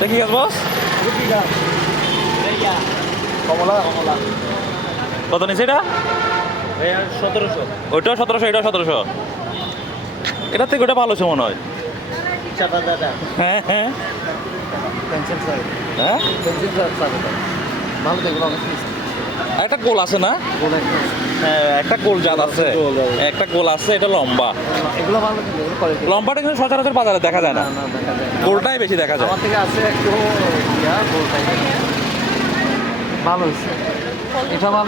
দেখি গাছ বস কমলা কমলা কত নিচ্ছে এটা? 1700। ওইটাও 1700, এটাও 1700। এটার থেকে ওটা ভালো আছে মনে হয়। চাপা দাদা হ্যাঁ হ্যাঁ পেন্সিল স্যার হ্যাঁ। পেন্সিল স্যার ভালো দেখবো অনেক একটা গোল আছে না? বলে হ্যাঁ, একটা গোল জাত আছে, একটা গোল আছে, এটা লম্বা। এগুলো ভালো কিন্তু এগুলো কোয়ালিটি লম্বাটা কিন্তু সচরাচর বাজারে দেখা যায় না, না দেখা যায় না। গোলটাই বেশি দেখা যায়। আমার থেকে আছে একটু ইয়া গোল টাইপের ভালো হয়েছে এটা ভালো